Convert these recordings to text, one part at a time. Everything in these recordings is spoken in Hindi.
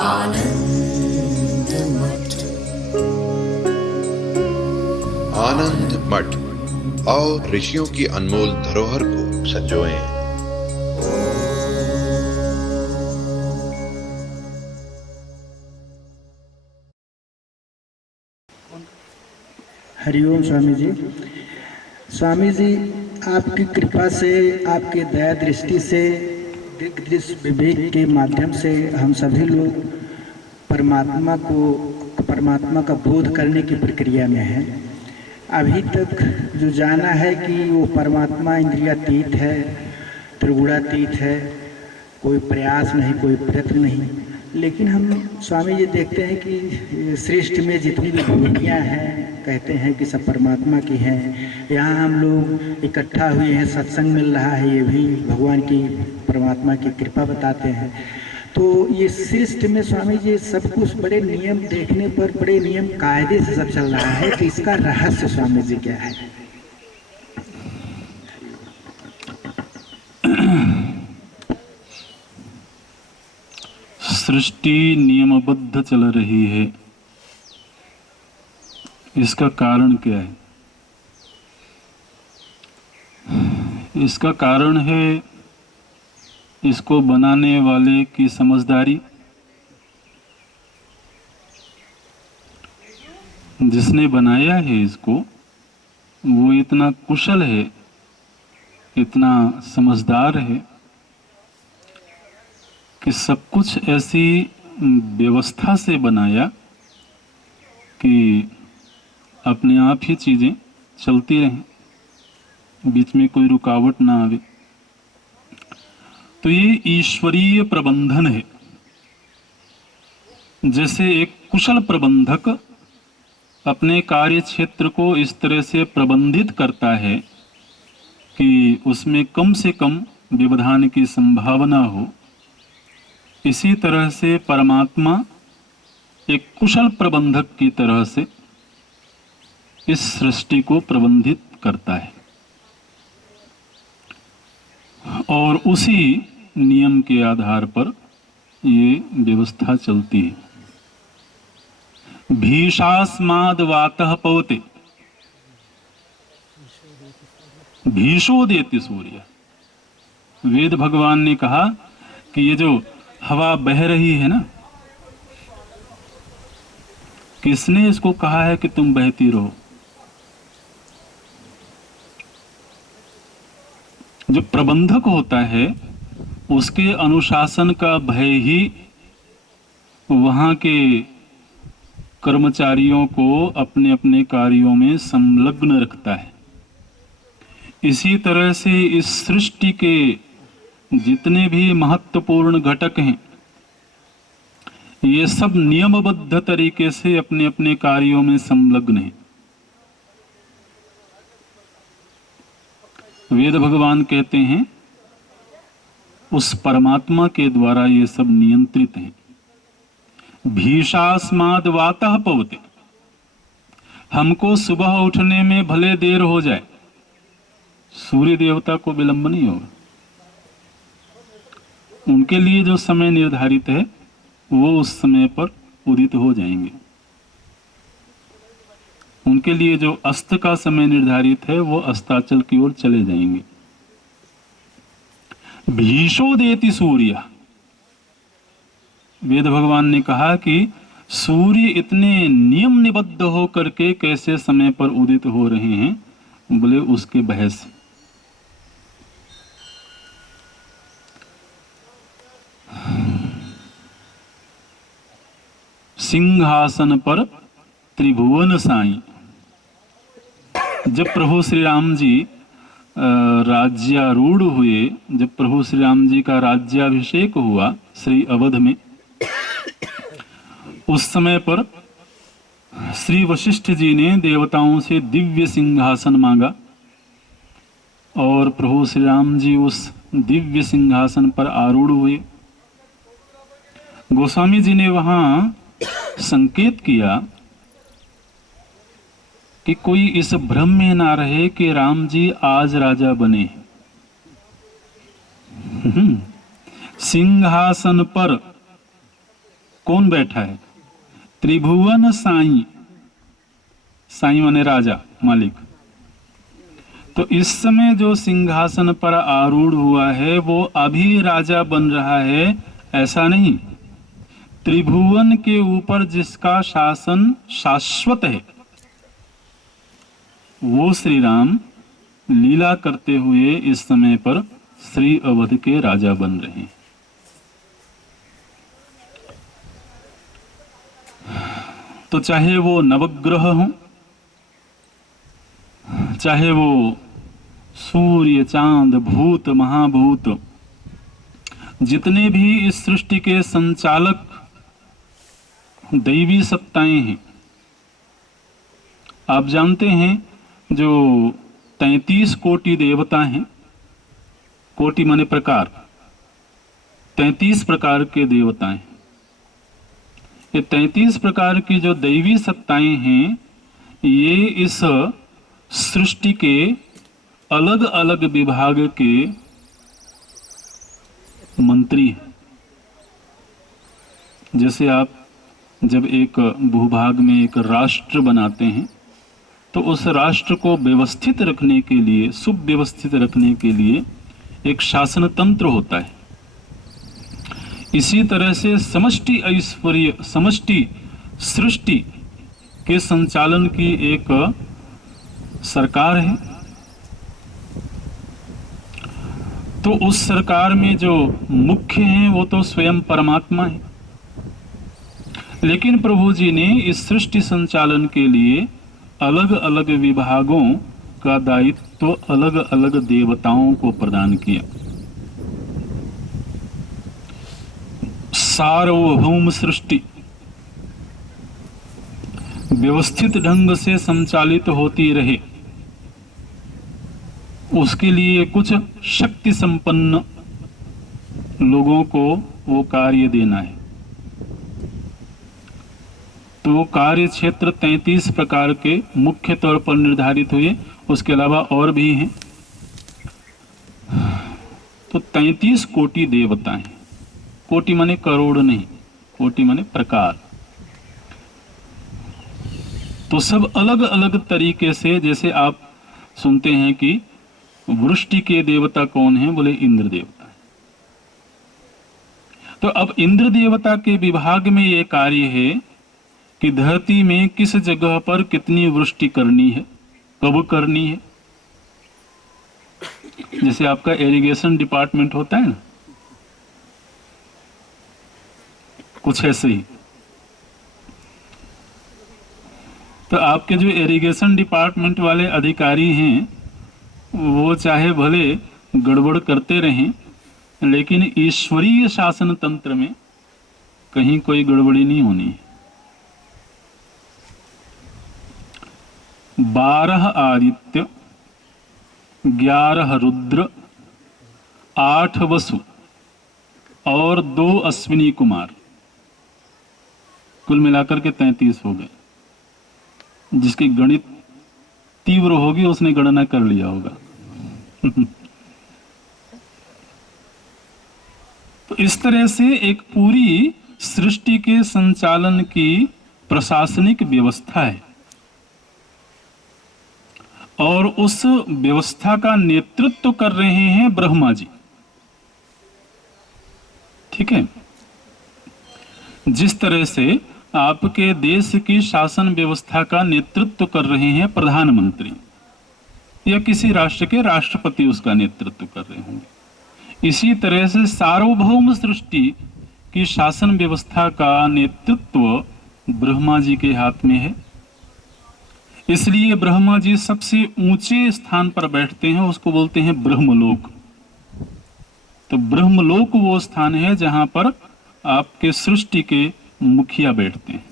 आनंद मठ। आनंद मठ और ऋषियों की अनमोल धरोहर को संजोएं। हरिओम स्वामी जी। स्वामी जी, आपकी कृपा से, आपके दया दृष्टि से, दिव्य दृश्य विवेक के माध्यम से हम सभी लोग परमात्मा का बोध करने की प्रक्रिया में हैं। अभी तक जो जाना है कि वो परमात्मा इंद्रियातीत है, त्रिगुणातीत है, कोई प्रयास नहीं, कोई प्रयत्न नहीं। लेकिन हम स्वामी जी देखते हैं कि सृष्टि में जितनी भी भूमियाँ हैं, कहते हैं कि सब परमात्मा की हैं। यहाँ हम लोग इकट्ठा हुए हैं, सत्संग मिल रहा है, ये भी भगवान की, परमात्मा की कृपा बताते हैं। तो ये सृष्टि में स्वामी जी सब कुछ बड़े नियम देखने पर, बड़े नियम कायदे से सब चल रहा है। तो इसका रहस्य स्वामी जी क्या है? सृष्टि नियमबद्ध चल रही है, इसका कारण क्या है? इसका कारण है इसको बनाने वाले की समझदारी। जिसने बनाया है इसको, वो इतना कुशल है, इतना समझदार है कि सब कुछ ऐसी व्यवस्था से बनाया कि अपने आप ही चीज़ें चलती रहें, बीच में कोई रुकावट ना आवे। तो ये ईश्वरीय प्रबंधन है। जैसे एक कुशल प्रबंधक अपने कार्य क्षेत्र को इस तरह से प्रबंधित करता है कि उसमें कम से कम व्यवधान की संभावना हो, इसी तरह से परमात्मा एक कुशल प्रबंधक की तरह से इस सृष्टि को प्रबंधित करता है और उसी नियम के आधार पर ये व्यवस्था चलती है। भीषास्माद वातः पवते भीषो देति सूर्य। वेद भगवान ने कहा कि ये जो हवा बह रही है ना, किसने इसको कहा है कि तुम बहती रहो? जो प्रबंधक होता है उसके अनुशासन का भय ही वहां के कर्मचारियों को अपने अपने कार्यों में संलग्न रखता है। इसी तरह से इस सृष्टि के जितने भी महत्वपूर्ण घटक हैं, ये सब नियमबद्ध तरीके से अपने अपने कार्यों में संलग्न हैं। वेद भगवान कहते हैं उस परमात्मा के द्वारा ये सब नियंत्रित हैं। भीषास्माद वातः पवते। हमको सुबह उठने में भले देर हो जाए, सूर्य देवता को विलंब नहीं होगा। उनके लिए जो समय निर्धारित है वो उस समय पर उदित हो जाएंगे। उनके लिए जो अस्त का समय निर्धारित है वो अस्ताचल की ओर चले जाएंगे। भीषो देति सूर्य। वेद भगवान ने कहा कि सूर्य इतने नियम निबद्ध होकर के कैसे समय पर उदित हो रहे हैं? बोले उसके बहस। सिंहासन पर त्रिभुवन साई। जब प्रभु श्री राम जी राज्यारूढ़ हुए, जब प्रभु श्री राम जी का राज्याभिषेक हुआ श्री अवध में, उस समय पर श्री वशिष्ठ जी ने देवताओं से दिव्य सिंहासन मांगा और प्रभु श्री राम जी उस दिव्य सिंहासन पर आरूढ़ हुए। गोस्वामी जी ने वहां संकेत किया कि कोई इस भ्रम में ना रहे कि राम जी आज राजा बने। सिंहासन पर कौन बैठा है? त्रिभुवन साई, साई माने राजा, मालिक। तो इस समय जो सिंहासन पर आरूढ़ हुआ है वो अभी राजा बन रहा है, ऐसा नहीं। त्रिभुवन के ऊपर जिसका शासन शाश्वत है वो श्री राम लीला करते हुए इस समय पर श्री अवध के राजा बन रहे हैं। तो चाहे वो नवग्रह हो, चाहे वो सूर्य, चांद, भूत, महाभूत, जितने भी इस सृष्टि के संचालक दैवी सत्ताएं हैं, आप जानते हैं जो 33 कोटि देवता हैं, कोटि माने प्रकार, 33 प्रकार के देवता हैं। ये 33 प्रकार की जो दैवी सत्ताएं हैं, ये इस सृष्टि के अलग अलग विभाग के मंत्री हैं। जैसे आप जब एक भूभाग में एक राष्ट्र बनाते हैं तो उस राष्ट्र को व्यवस्थित रखने के लिए, सुव्यवस्थित रखने के लिए एक शासन तंत्र होता है। इसी तरह से समष्टि ऐश्वर्य, समष्टि सृष्टि के संचालन की एक सरकार है। तो उस सरकार में जो मुख्य हैं वो तो स्वयं परमात्मा है, लेकिन प्रभु जी ने इस सृष्टि संचालन के लिए अलग अलग विभागों का दायित्व तो अलग अलग देवताओं को प्रदान किया। सार्वभौम सृष्टि व्यवस्थित ढंग से संचालित होती रहे, उसके लिए कुछ शक्ति संपन्न लोगों को वो कार्य देना है। तो वो कार्य क्षेत्र 33 प्रकार के मुख्य तौर पर निर्धारित हुए, उसके अलावा और भी हैं। तो 33 कोटि देवता हैं। कोटि माने करोड़ नहीं, कोटि माने प्रकार। तो सब अलग अलग तरीके से, जैसे आप सुनते हैं कि वृष्टि के देवता कौन है, बोले इंद्र देवता है। तो अब इंद्र देवता के विभाग में ये कार्य है कि धरती में किस जगह पर कितनी वृष्टि करनी है, कब करनी है। जैसे आपका इरिगेशन डिपार्टमेंट होता है ना, कुछ ऐसे ही। तो आपके जो इरिगेशन डिपार्टमेंट वाले अधिकारी हैं वो चाहे भले गड़बड़ करते रहें, लेकिन ईश्वरीय शासन तंत्र में कहीं कोई गड़बड़ी नहीं होनी है। 12 आदित्य, 11 रुद्र, 8 वसु और 2 अश्विनी कुमार, कुल मिलाकर के 33 हो गए। जिसकी गणित तीव्र होगी उसने गणना कर लिया होगा। तो इस तरह से एक पूरी सृष्टि के संचालन की प्रशासनिक व्यवस्था है, और उस व्यवस्था का नेतृत्व कर रहे हैं ब्रह्मा जी। ठीक है। जिस तरह से आपके देश की शासन व्यवस्था का नेतृत्व कर रहे हैं प्रधानमंत्री, या किसी राष्ट्र के राष्ट्रपति उसका नेतृत्व कर रहे होंगे, इसी तरह से सार्वभौम सृष्टि की शासन व्यवस्था का नेतृत्व ब्रह्मा जी के हाथ में है। इसलिए ब्रह्मा जी सबसे ऊंचे स्थान पर बैठते हैं, उसको बोलते हैं ब्रह्मलोक। तो ब्रह्मलोक वो स्थान है जहां पर आपके सृष्टि के मुखिया बैठते हैं।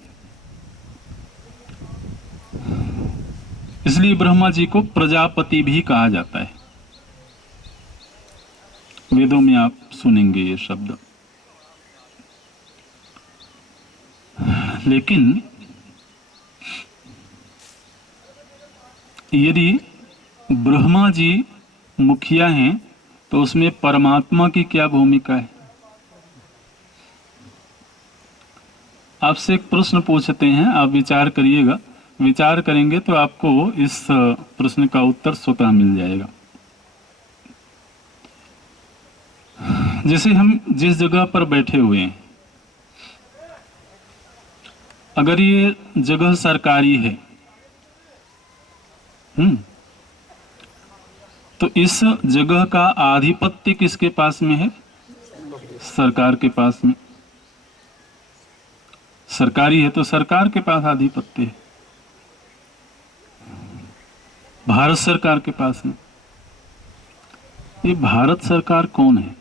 इसलिए ब्रह्मा जी को प्रजापति भी कहा जाता है। वेदों में आप सुनेंगे ये शब्द। लेकिन यदि ब्रह्मा जी मुखिया हैं तो उसमें परमात्मा की क्या भूमिका है? आपसे एक प्रश्न पूछते हैं, आप विचार करिएगा। विचार करेंगे तो आपको इस प्रश्न का उत्तर स्वतः मिल जाएगा। जैसे हम जिस जगह पर बैठे हुए हैं, अगर ये जगह सरकारी है, तो इस जगह का आधिपत्य किसके पास में है? सरकार के पास में। सरकारी है तो सरकार के पास आधिपत्य है, भारत सरकार के पास में। ये भारत सरकार कौन है?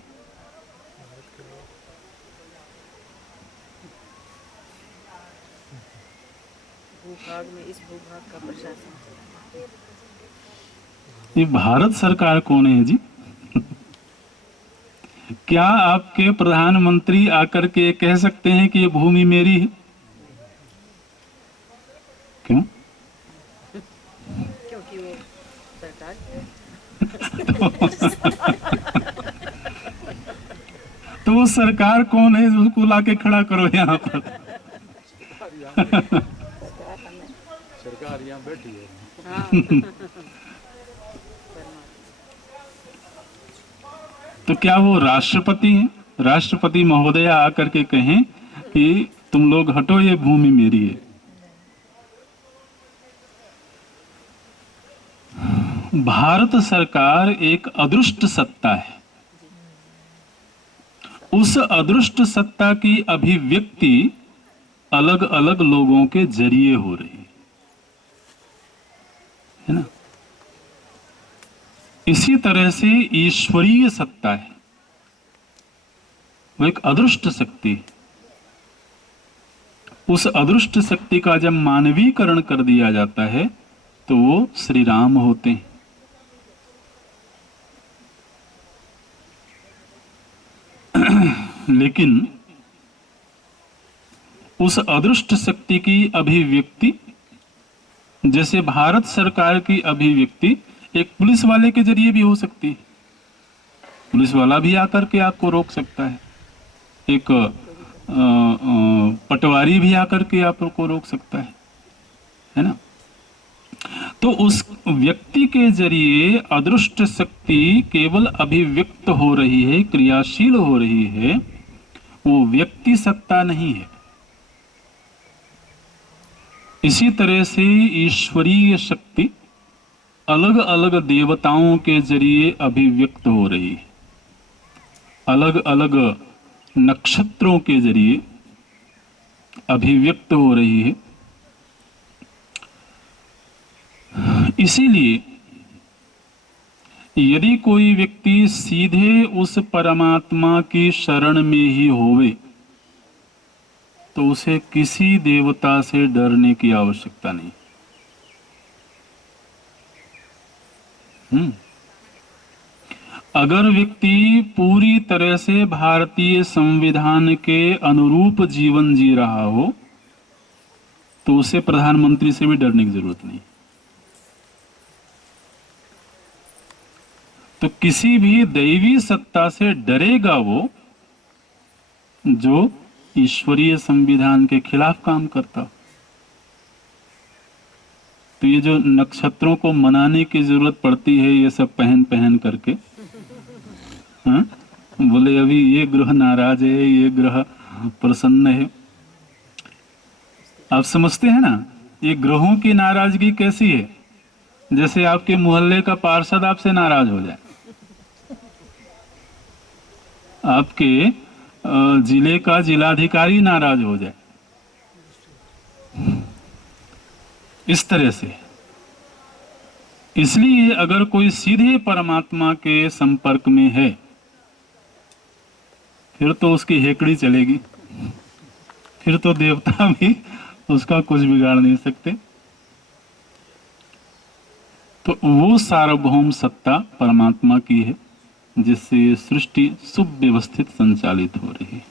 भूभाग में इस भूभाग का प्रशासन। ये भारत सरकार कौन है जी? क्या आपके प्रधानमंत्री आकर के कह सकते हैं कि ये भूमि मेरी है? क्यों? क्योंकि वो सरकार तो वो सरकार कौन है? उसको लाके खड़ा करो यहाँ पर। सरकार यहाँ बैठी है। तो क्या वो राष्ट्रपति हैं? राष्ट्रपति महोदय आकर के कहें कि तुम लोग हटो, ये भूमि मेरी है? भारत सरकार एक अदृष्ट सत्ता है। उस अदृष्ट सत्ता की अभिव्यक्ति अलग अलग लोगों के जरिए हो रही है ना। इसी तरह से ईश्वरीय सत्ता है, वो एक अदृष्ट शक्ति है। उस अदृष्ट शक्ति का जब मानवीकरण कर दिया जाता है तो वो श्री राम होते हैं। लेकिन उस अदृष्ट शक्ति की अभिव्यक्ति, जैसे भारत सरकार की अभिव्यक्ति एक पुलिस वाले के जरिए भी हो सकती है। पुलिस वाला भी आकर के आपको रोक सकता है, एक पटवारी भी आकर के आपको रोक सकता है ना। तो उस व्यक्ति के जरिए अदृष्ट शक्ति केवल अभिव्यक्त हो रही है, क्रियाशील हो रही है, वो व्यक्ति सत्ता नहीं है। इसी तरह से ईश्वरीय शक्ति अलग अलग देवताओं के जरिए अभिव्यक्त हो रही है, अलग अलग नक्षत्रों के जरिए अभिव्यक्त हो रही है। इसीलिए यदि कोई व्यक्ति सीधे उस परमात्मा की शरण में ही होवे तो उसे किसी देवता से डरने की आवश्यकता नहीं। अगर व्यक्ति पूरी तरह से भारतीय संविधान के अनुरूप जीवन जी रहा हो तो उसे प्रधानमंत्री से भी डरने की जरूरत नहीं। तो किसी भी दैवी सत्ता से डरेगा वो जो ईश्वरीय संविधान के खिलाफ काम करता। तो ये जो नक्षत्रों को मनाने की जरूरत पड़ती है, ये सब पहन पहन करके, हाँ, बोले अभी ये ग्रह नाराज है, ये ग्रह प्रसन्न है। आप समझते हैं ना, ये ग्रहों की नाराजगी कैसी है? जैसे आपके मोहल्ले का पार्षद आपसे नाराज हो जाए, आपके जिले का जिलाधिकारी नाराज हो जाए, इस तरह से। इसलिए अगर कोई सीधे परमात्मा के संपर्क में है फिर तो उसकी हेकड़ी चलेगी, फिर तो देवता भी उसका कुछ बिगाड़ नहीं सकते। तो वो सार्वभौम सत्ता परमात्मा की है जिससे सृष्टि सुव्यवस्थित संचालित हो रही है।